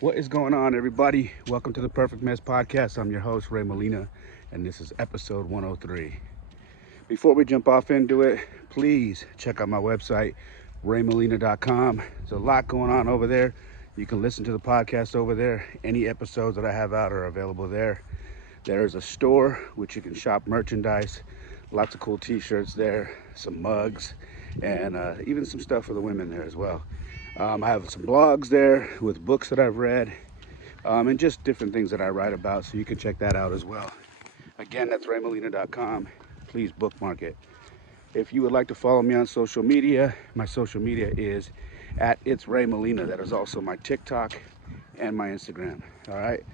What is going on, everybody? Welcome to the Perfect Mess Podcast. I'm your host, Ray Molina, and this is episode 103. Before we jump off into it, please check out my website, raymolina.com. There's a lot going on over there. You can listen to the podcast over there. Any episodes that I have out are available there. There's a store which you can shop merchandise, lots of cool t-shirts there, some mugs, and even some stuff for the women there as well. I have some blogs there with books that I've read, and just different things that I write about, so you can check that out as well. Again, that's raymolina.com. Please bookmark it. If you would like to follow me on social media, my social media is at It's Ray Molina. That is also my TikTok and my Instagram. All right.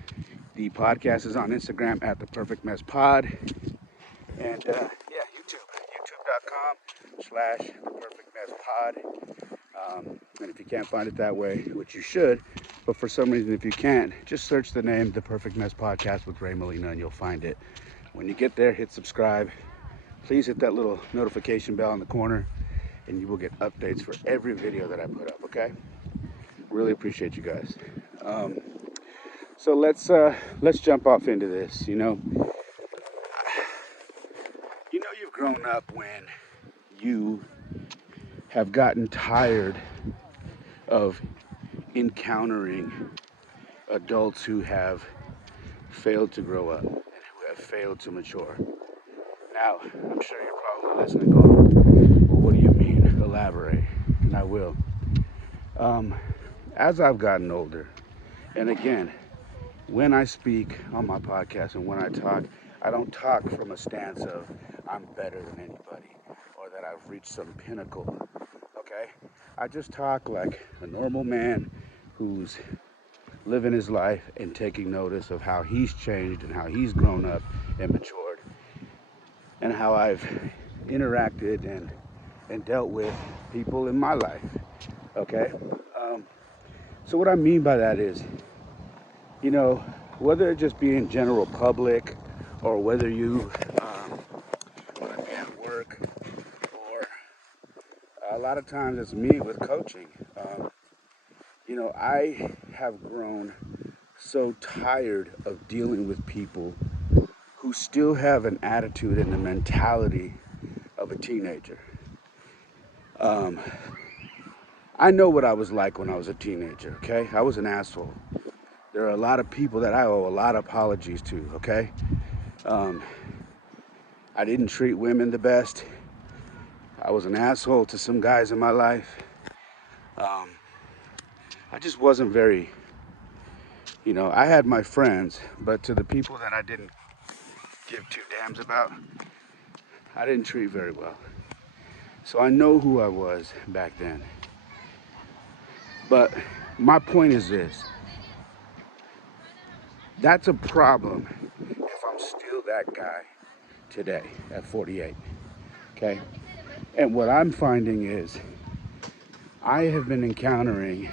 The podcast is on Instagram at The Perfect Mess Pod. And youtube.com/The Perfect Mess Pod. And if you can't find it that way, which you should, but for some reason if you can't, just search the name The Perfect Mess Podcast with Ray Molina and you'll find it. When you get there, hit subscribe. Please hit that little notification bell in the corner and you will get updates for every video that I put up, okay? Really appreciate you guys. So let's jump off into this. You've grown up when you have gotten tired of encountering adults who have failed to grow up and who have failed to mature. Now, I'm sure you're probably listening going, well, what do you mean? Elaborate. And I will. As I've gotten older, and again, when I speak on my podcast and when I talk, I don't talk from a stance of I'm better than anybody or that I've reached some pinnacle, okay? I just talk like a normal man who's living his life and taking notice of how he's changed and how he's grown up and matured and how I've interacted and dealt with people in my life, okay? So what I mean by that is, whether it just be in general public or whether you want to be at work or a lot of times it's me with coaching. I have grown so tired of dealing with people who still have an attitude and a mentality of a teenager. I know what I was like when I was a teenager, okay? I was an asshole. There are a lot of people that I owe a lot of apologies to, okay? I didn't treat women the best. I was an asshole to some guys in my life. I just wasn't very, I had my friends, but to the people that I didn't give two damns about, I didn't treat very well. So I know who I was back then. But my point is this. That's a problem if I'm still that guy today at 48. Okay? And what I'm finding is I have been encountering,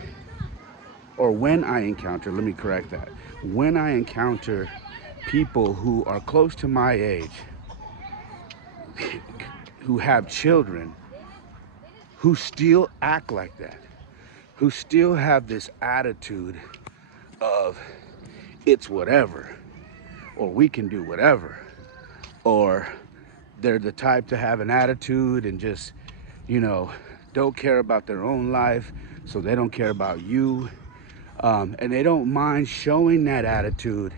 or when I encounter, let me correct that. When I encounter people who are close to my age, who have children, who still act like that, who still have this attitude of it's whatever, or we can do whatever, or they're the type to have an attitude and just, don't care about their own life, so they don't care about you. And they don't mind showing that attitude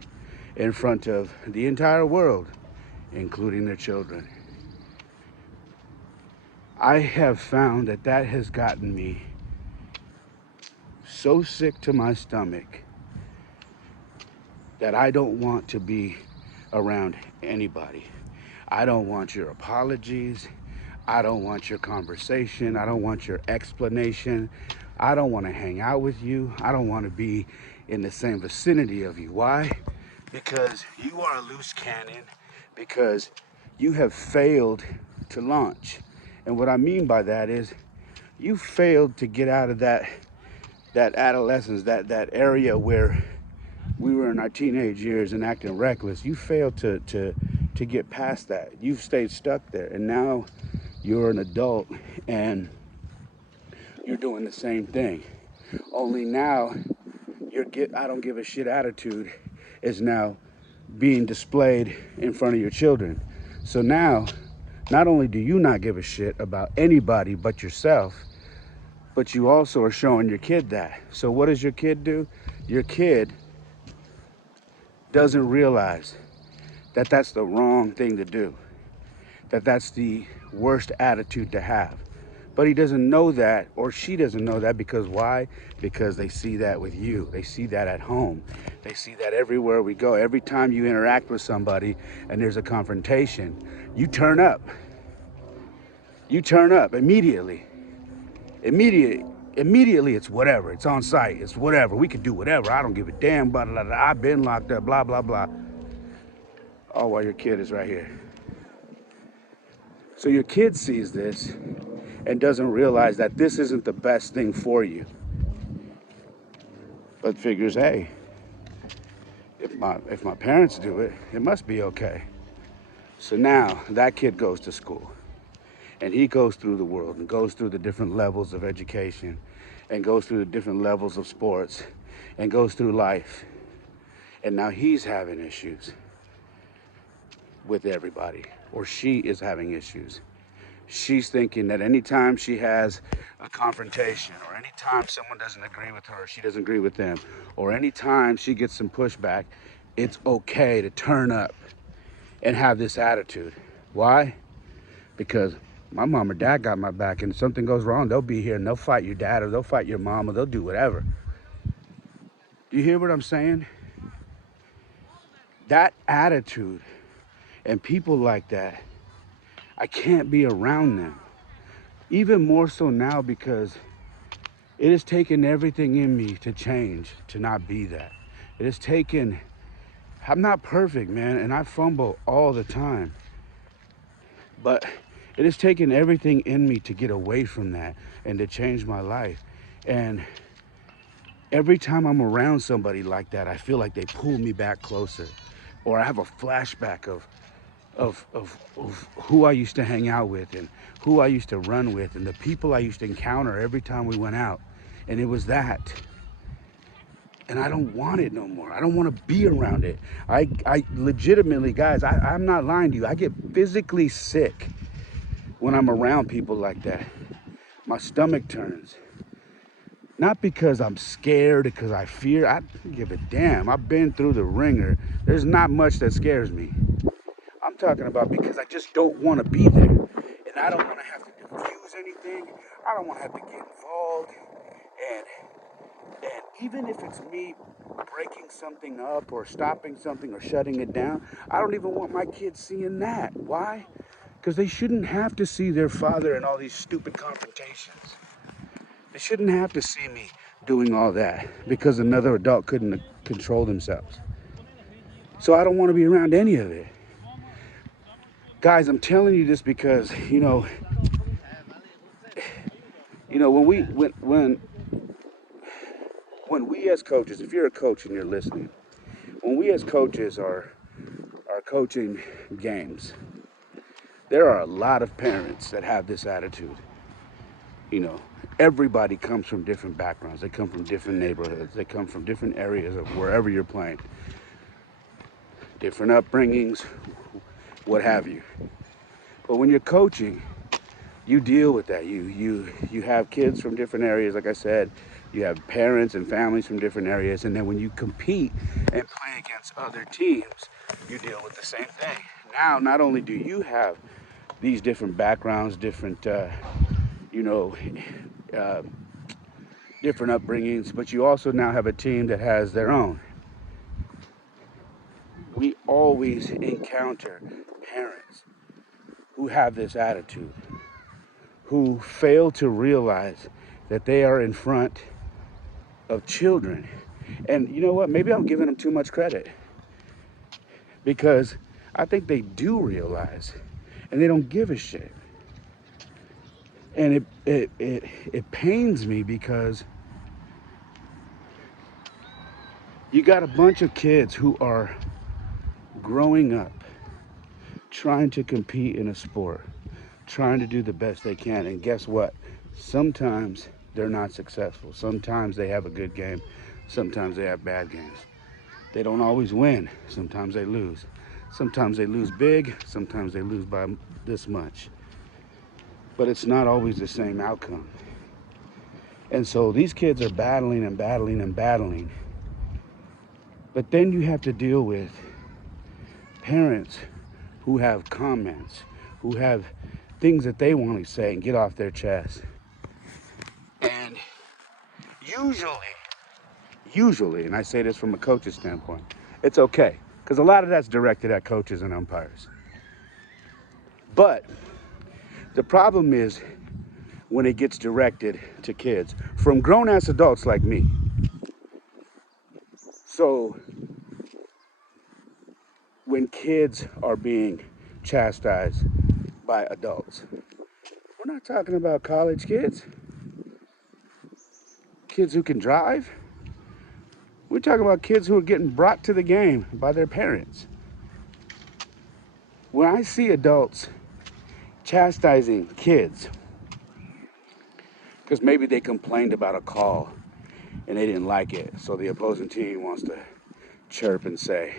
in front of the entire world, including their children. I have found that has gotten me so sick to my stomach that I don't want to be around anybody. I don't want your apologies. I don't want your conversation. I don't want your explanation. I don't want to hang out with you. I don't want to be in the same vicinity of you. Why? Because you are a loose cannon, because you have failed to launch. And what I mean by that is you failed to get out of that adolescence, that area where we were in our teenage years and acting reckless. You failed to get past that. You've stayed stuck there. And now you're an adult and you're doing the same thing. Only now, I don't give a shit attitude is now being displayed in front of your children. So now, not only do you not give a shit about anybody but yourself, but you also are showing your kid that. So what does your kid do? Your kid doesn't realize that that's the wrong thing to do, that that's the worst attitude to have. But he doesn't know that, or she doesn't know that, because why? Because they see that with you. They see that at home. They see that everywhere we go. Every time you interact with somebody and there's a confrontation, you turn up. You turn up immediately. Immediately it's whatever. It's on site. It's whatever. We can do whatever. I don't give a damn. Blah, blah, blah. I've been locked up. Blah, blah, blah. All while your kid is right here. So your kid sees this and doesn't realize that this isn't the best thing for you. But figures, hey, if my parents do it, it must be okay. So now that kid goes to school and he goes through the world and goes through the different levels of education and goes through the different levels of sports and goes through life. And now he's having issues with everybody, or she is having issues. She's thinking that anytime she has a confrontation, or anytime someone doesn't agree with her, she doesn't agree with them, or anytime she gets some pushback, it's okay to turn up and have this attitude. Why? Because my mom or dad got my back, and if something goes wrong, they'll be here and they'll fight your dad, or they'll fight your mom, or they'll do whatever. Do you hear what I'm saying? That attitude and people like that, I can't be around them. Even more so now, because it has taken everything in me to change, to not be that. It has taken, I'm not perfect, man, and I fumble all the time. But it has taken everything in me to get away from that and to change my life. And every time I'm around somebody like that, I feel like they pull me back closer. Or I have a flashback of who I used to hang out with and who I used to run with and the people I used to encounter every time we went out. And it was that. And I don't want it no more. I don't want to be around it. I legitimately, guys, I'm not lying to you. I get physically sick when I'm around people like that. My stomach turns. Not because I'm scared, because I fear. I don't give a damn. I've been through the ringer. There's not much that scares me. I'm talking about because I just don't want to be there. And I don't want to have to diffuse anything. I don't want to have to get involved. And even if it's me breaking something up or stopping something or shutting it down, I don't even want my kids seeing that. Why? Because they shouldn't have to see their father in all these stupid confrontations. They shouldn't have to see me doing all that because another adult couldn't control themselves. So I don't want to be around any of it. Guys, I'm telling you this because, when we as coaches, if you're a coach and you're listening, when we as coaches are coaching games, there are a lot of parents that have this attitude. Everybody comes from different backgrounds. They come from different neighborhoods. They come from different areas of wherever you're playing. Different upbringings, what have you. But when you're coaching, you deal with that. You have kids from different areas, like I said. You have parents and families from different areas. And then when you compete and play against other teams, you deal with the same thing. Now, not only do you have these different backgrounds, different different upbringings, but you also now have a team that has their own. We always encounter parents who have this attitude, who fail to realize that they are in front of children. And you know what? Maybe I'm giving them too much credit, because I think they do realize and they don't give a shit. And it pains me because you got a bunch of kids who are growing up trying to compete in a sport, trying to do the best they can. And guess what? Sometimes they're not successful. Sometimes they have a good game. Sometimes they have bad games. They don't always win. Sometimes they lose. Sometimes they lose big. Sometimes they lose by this much. But it's not always the same outcome. And so these kids are battling and battling and battling. But then you have to deal with parents who have comments, who have things that they want to say and get off their chest. And usually, and I say this from a coach's standpoint, it's okay. Because a lot of that's directed at coaches and umpires. But the problem is when it gets directed to kids from grown-ass adults like me. So when kids are being chastised by adults, we're not talking about college kids, kids who can drive. We're talking about kids who are getting brought to the game by their parents. When I see adults chastising kids because maybe they complained about a call and they didn't like it, so the opposing team wants to chirp and say,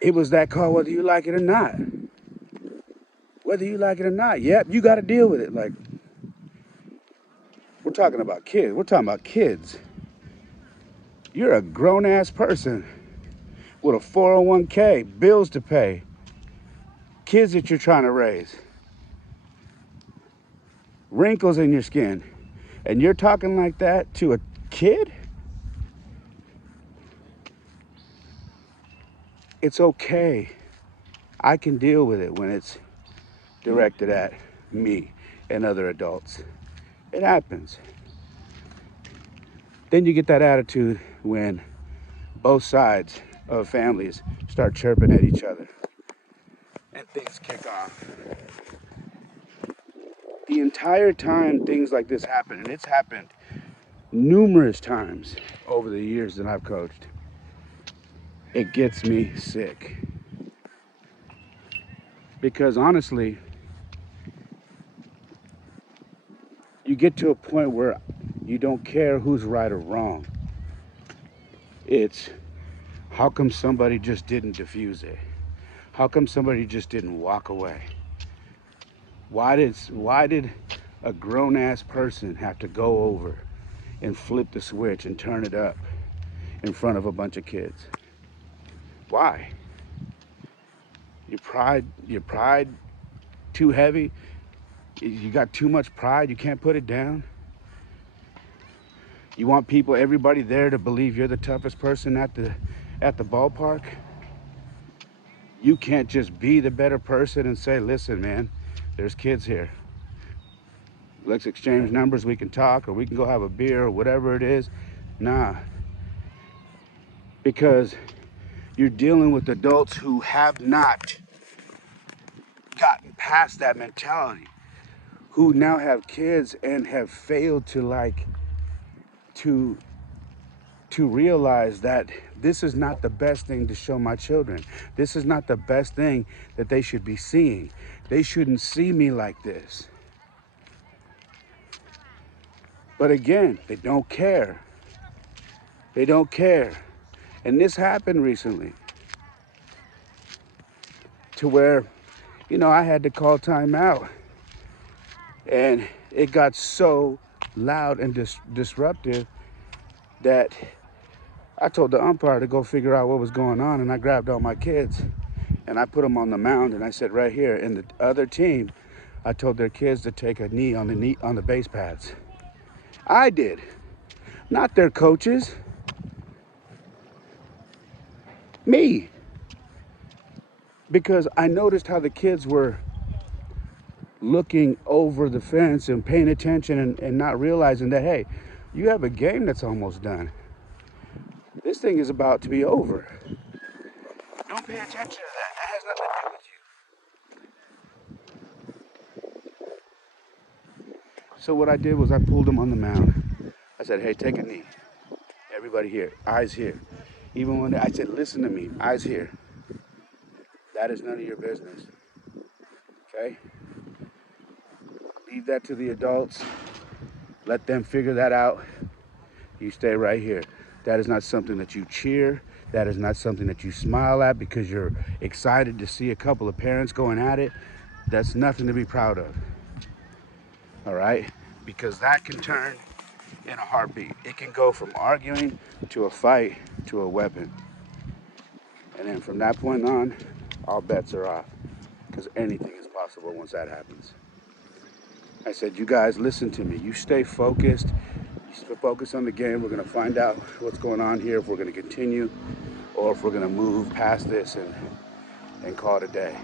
it was that call whether you like it or not. Whether you like it or not, yep, you got to deal with it. Like, we're talking about kids. We're talking about kids. You're a grown-ass person with a 401k, bills to pay, kids that you're trying to raise, wrinkles in your skin, and you're talking like that to a kid? It's okay. I can deal with it when it's directed at me and other adults. It happens. Then you get that attitude when both sides of families start chirping at each other and things kick off. The entire time things like this happen, and it's happened numerous times over the years that I've coached, it gets me sick. Because honestly, you get to a point where you don't care who's right or wrong. It's how come somebody just didn't diffuse it? How come somebody just didn't walk away? Why did a grown-ass person have to go over and flip the switch and turn it up in front of a bunch of kids? Why? Your pride too heavy? You got too much pride, you can't put it down? You want everybody there to believe you're the toughest person at the ballpark? You can't just be the better person and say, listen, man, there's kids here. Let's exchange numbers, we can talk, or we can go have a beer, or whatever it is. Nah, because you're dealing with adults who have not gotten past that mentality, who now have kids and have failed to to realize that this is not the best thing to show my children. This is not the best thing that they should be seeing. They shouldn't see me like this. But again, they don't care. They don't care. And this happened recently to where, I had to call timeout. And it got so loud and disruptive that I told the umpire to go figure out what was going on. And I grabbed all my kids and I put them on the mound and I said, right here. And the other team, I told their kids to take a knee on the base pads. I did, not their coaches. Me. Because I noticed how the kids were looking over the fence and paying attention and not realizing that, hey, you have a game that's almost done. This thing is about to be over. Don't pay attention to that. That has nothing to do with you. So what I did was I pulled them on the mound. I said, hey, take a knee. Everybody here, eyes here. Even when I said, listen to me, eyes here. That is none of your business. Okay? Leave that to the adults. Let them figure that out. You stay right here. That is not something that you cheer. That is not something that you smile at because you're excited to see a couple of parents going at it. That's nothing to be proud of. All right? Because that can turn in a heartbeat. It can go from arguing to a fight to a weapon. And then from that point on, all bets are off. Because anything is possible once that happens. I said, you guys listen to me. You stay focused. You stay focused on the game. We're going to find out what's going on here, if we're going to continue or if we're going to move past this and call it a day.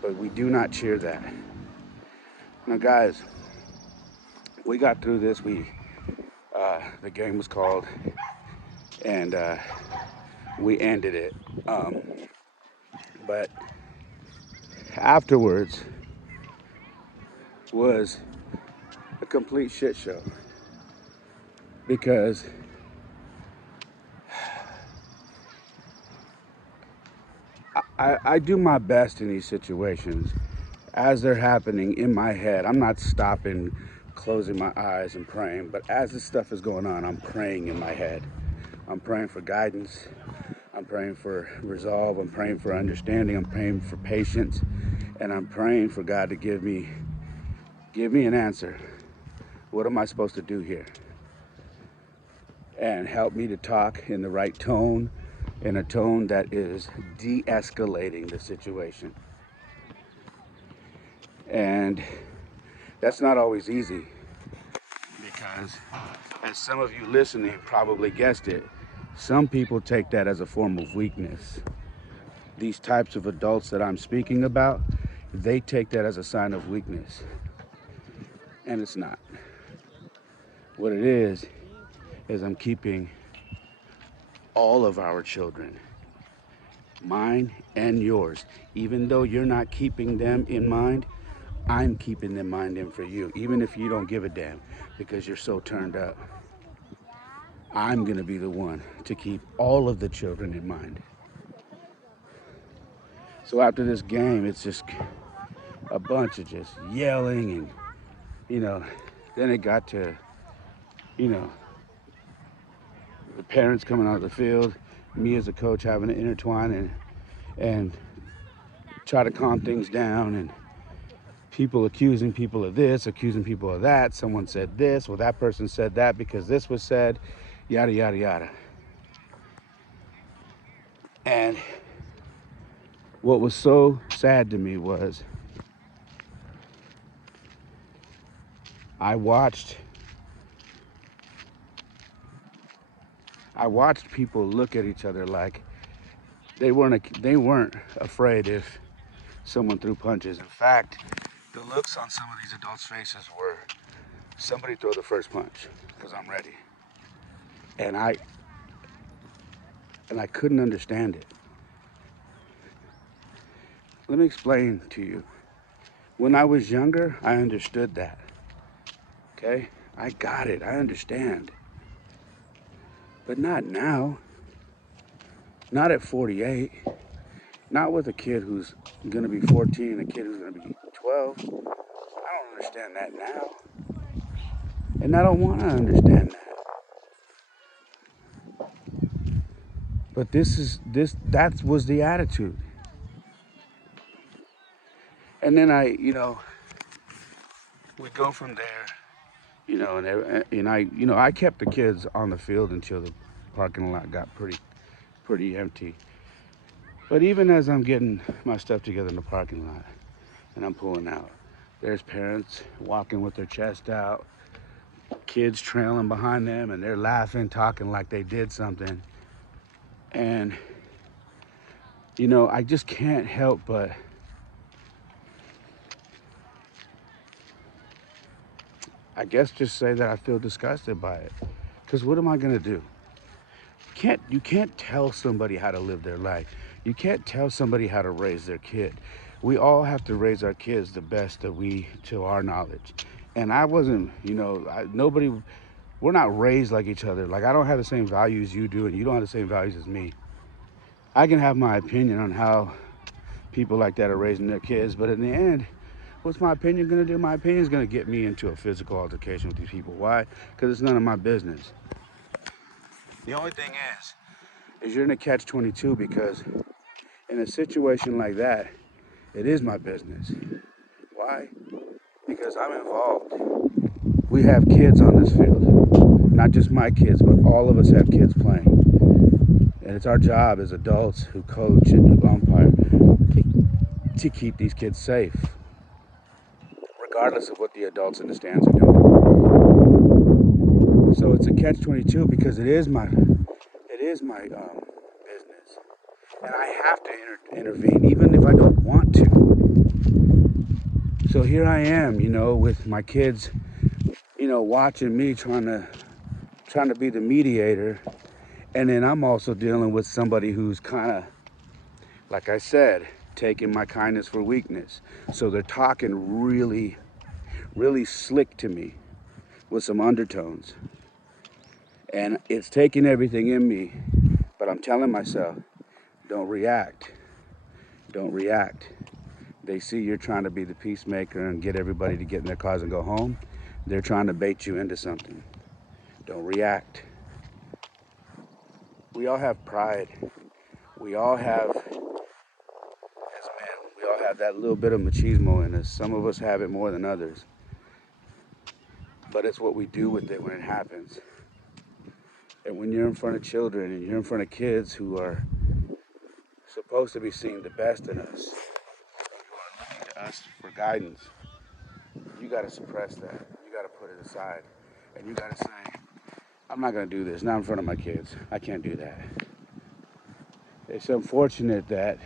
But we do not cheer that. Now, guys, we got through this. The game was called, and we ended it. But afterwards was a complete shit show because I do my best in these situations as they're happening in my head. I'm not stopping, closing my eyes and praying, but as this stuff is going on, I'm praying in my head. I'm praying for guidance. I'm praying for resolve. I'm praying for understanding. I'm praying for patience. And I'm praying for God to give me an answer. What am I supposed to do here? And help me to talk in the right tone, in a tone that is de-escalating the situation. And that's not always easy because, as some of you listening probably guessed it, some people take that as a form of weakness. These types of adults that I'm speaking about, they take that as a sign of weakness. And it's not. What it is I'm keeping all of our children, mine and yours. Even though you're not keeping them in mind, I'm keeping them in mind for you, even if you don't give a damn because you're so turned up. I'm going to be the one to keep all of the children in mind. So after this game, it's just a bunch of just yelling and, then it got to, the parents coming out of the field, me as a coach having to intertwine and try to calm things down, and people accusing people of this, accusing people of that. Someone said this, well, that person said that because this was said, yada, yada, yada. And what was so sad to me was I watched people look at each other like they weren't afraid if someone threw punches. In fact, the looks on some of these adults' faces were, somebody throw the first punch because I'm ready. And I couldn't understand it. Let me explain to you. When I was younger, I understood that. Okay? I got it. I understand. But not now. Not at 48. Not with a kid who's going to be 14 and a kid who's going to be 12. I don't understand that now. And I don't want to understand that. But that was the attitude. And then we go from there, I kept the kids on the field until the parking lot got pretty empty. But even as I'm getting my stuff together in the parking lot and I'm pulling out, there's parents walking with their chest out, kids trailing behind them, and they're laughing, talking like they did something. And, I just can't help but I guess just say that I feel disgusted by it. Because what am I going to do? You can't tell somebody how to live their life. You can't tell somebody how to raise their kid. We all have to raise our kids the best to our knowledge. And I wasn't, we're not raised like each other. Like, I don't have the same values you do, and you don't have the same values as me. I can have my opinion on how people like that are raising their kids, but in the end, what's my opinion going to do? My opinion is going to get me into a physical altercation with these people. Why? Because it's none of my business. The only thing is you're in a catch-22 because in a situation like that, it is my business. Why? Because I'm involved. We have kids on this field. Not just my kids, but all of us have kids playing. And it's our job as adults who coach and who umpire to keep these kids safe, regardless of what the adults in the stands are doing. So it's a catch-22 because it is my business, and I have to intervene even if I don't want to. So here I am, with my kids, watching me trying to be the mediator, and then I'm also dealing with somebody who's kind of, like I said, taking my kindness for weakness. So they're talking really, really slick to me with some undertones. And it's taking everything in me, but I'm telling myself, don't react. Don't react. They see you're trying to be the peacemaker and get everybody to get in their cars and go home. They're trying to bait you into something. Don't react. We all have pride. We all have, as men, we all have that little bit of machismo in us. Some of us have it more than others. But it's what we do with it when it happens. And when you're in front of children and you're in front of kids who are supposed to be seeing the best in us, who are looking to us for guidance, you got to suppress that. You got to put it aside. And you got to say, I'm not going to do this, not in front of my kids. I can't do that. It's unfortunate that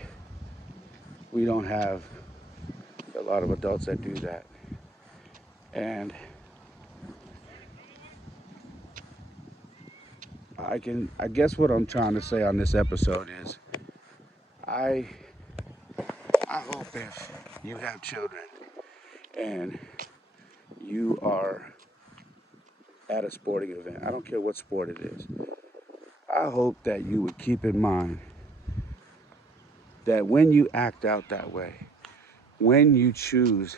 we don't have a lot of adults that do that. And I guess what I'm trying to say on this episode is I hope if you have children and you are at a sporting event, I don't care what sport it is, I hope that you would keep in mind that when you act out that way, when you choose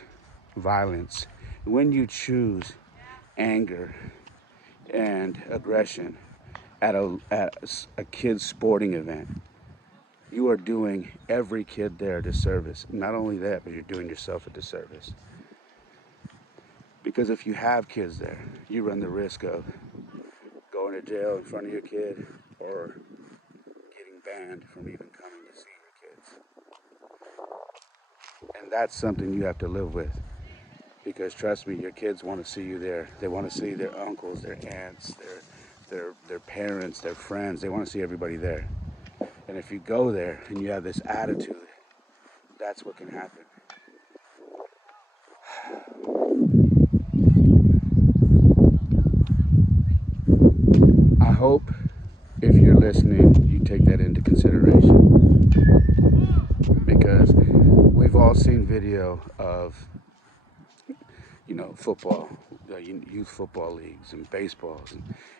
violence, when you choose anger and aggression at a kid's sporting event, you are doing every kid there a disservice. Not only that, but you're doing yourself a disservice. Because if you have kids there, you run the risk of going to jail in front of your kid or getting banned from even coming to see your kids. And that's something you have to live with. Because trust me, your kids want to see you there. They want to see their uncles, their aunts, their parents, their friends. They want to see everybody there. And if you go there and you have this attitude, that's what can happen. I hope if you're listening, you take that into consideration. Because we've all seen video of, football, youth football leagues and baseballs,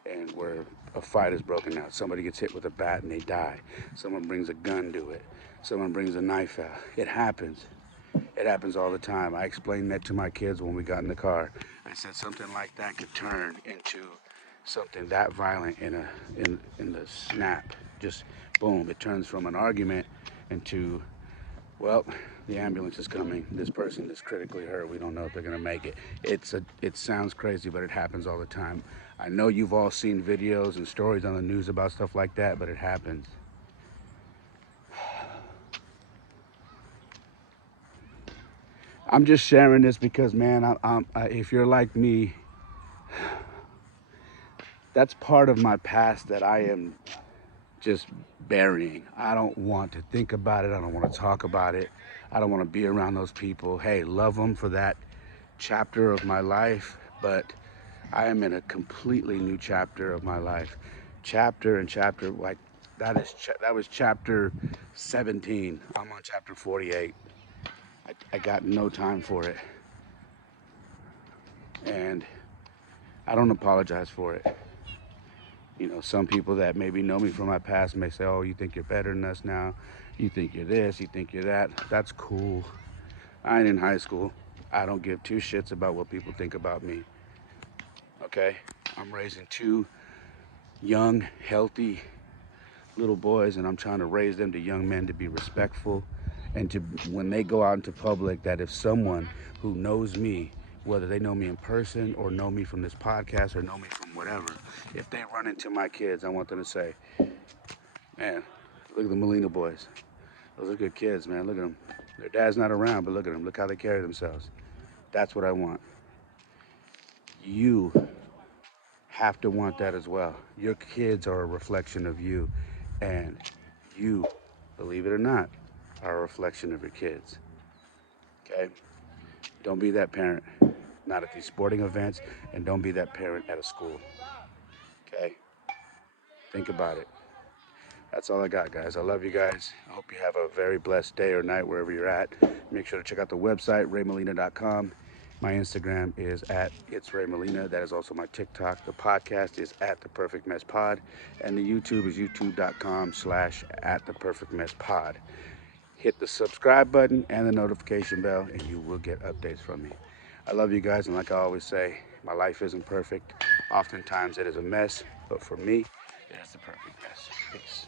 and where a fight is broken out. Somebody gets hit with a bat and they die. Someone brings a gun to it. Someone brings a knife out. It happens. It happens all the time. I explained that to my kids when we got in the car. I said something like that could turn into something that violent in the snap. Just boom, it turns from an argument into, well, the ambulance is coming. This person is critically hurt. We don't know if they're gonna make it. It sounds crazy, but it happens all the time. I know you've all seen videos and stories on the news about stuff like that, but it happens. I'm just sharing this because, man, if you're like me, that's part of my past that I am just burying. I don't want to think about it. I don't want to talk about it. I don't want to be around those people. Hey, love them for that chapter of my life, but I am in a completely new chapter of my life. Chapter and chapter, like that was chapter 17. I'm on chapter 48. I got no time for it. And I don't apologize for it. Some people that maybe know me from my past may say, oh, you think you're better than us now. You think you're this, you think you're that. That's cool. I ain't in high school. I don't give two shits about what people think about me. Okay? I'm raising two young, healthy little boys, and I'm trying to raise them to young men to be respectful, and to, when they go out into public, that if someone who knows me, whether they know me in person or know me from this podcast or know me from whatever, if they run into my kids, I want them to say, man, look at the Molina boys. Those are good kids, man. Look at them. Their dad's not around, but look at them. Look how they carry themselves. That's what I want. You have to want that as well. Your kids are a reflection of you, and you, believe it or not, are a reflection of your kids. Okay? Don't be that parent, not at these sporting events, and don't be that parent at a school. Okay? Think about it. That's all I got, guys. I love you guys. I hope you have a very blessed day or night wherever you're at. Make sure to check out the website, raymolina.com. My Instagram is at It's Ray Molina. That is also my TikTok. The podcast is at The Perfect Mess Pod. And the YouTube is youtube.com/at The Perfect Mess Pod. Hit the subscribe button and the notification bell, and you will get updates from me. I love you guys, and like I always say, my life isn't perfect. Oftentimes it is a mess, but for me, it is the perfect mess. Peace.